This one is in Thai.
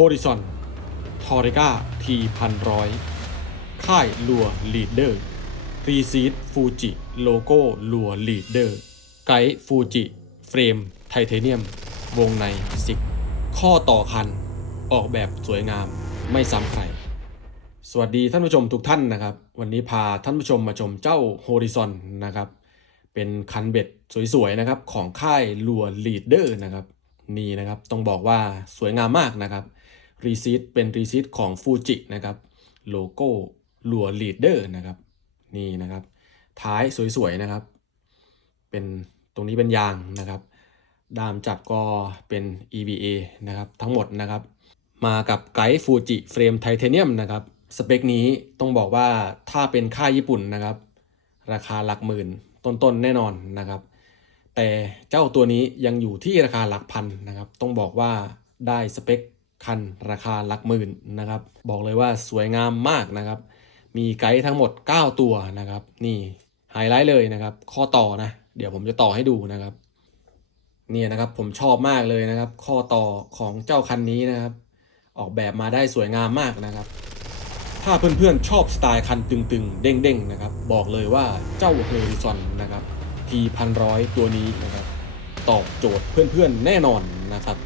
Horizon t o r i g a T พันร้อยค่ายลัวลีดเดอร์รีซีดฟูจิโลโก้ลัวลีดเดอร์ไกด์ฟูจิเฟรมไทเทเนียม วงในสิก ข้อต่อคัน ออกแบบสวยงามไม่ซ้ำใคร สวัสดีท่านผู้ชมทุกท่านนะครับ วันนี้พาท่านผู้ชมมาชมเจ้า Horizon นะครับ เป็นคันเบ็ดสวยๆนะครับของค่ายลัวลีดเดอร์นะครับ นี่นะครับต้องบอกว่าสวยงามมากนะครับ รีซีดเป็นรีซีดของฟูจินะครับโลโก้ลัวลีดเดอร์นะครับนี่นะครับ ท้ายสวยๆนะครับ เป็นตรงนี้เป็นยางนะครับ ดามจับก็เป็น EVA นะครับทั้งหมดนะครับ มากับไกด์ฟูจิเฟรมไทเทเนียมนะครับสเปคนี้ต้องบอกว่าถ้าเป็นค่ายญี่ปุ่นนะครับ ราคาหลักหมื่นต้นๆแน่นอนนะครับ แต่เจ้าตัวนี้ยังอยู่ที่ราคาหลักพันนะครับ ต้องบอกว่าได้สเปค คันราคาหลักหมื่นนะครับ บอกเลยว่าสวยงามมากนะครับ มีไกด์ทั้งหมด 9 ตัวนะครับ นี่ไฮไลท์เลยนะครับ ข้อต่อนะ เดี๋ยวผมจะต่อให้ดูนะครับ เนี่ยนะครับผมชอบมากเลยนะครับ ข้อต่อของเจ้าคันนี้นะครับ ออกแบบมาได้สวยงามมากนะครับ ถ้าเพื่อนๆชอบสไตล์คันตึงๆ เด้งๆนะครับ บอกเลยว่าเจ้าเฮอริซอนนะครับทีพันร้อยตัวนี้นะครับ ตอบโจทย์เพื่อนๆแน่นอนนะครับ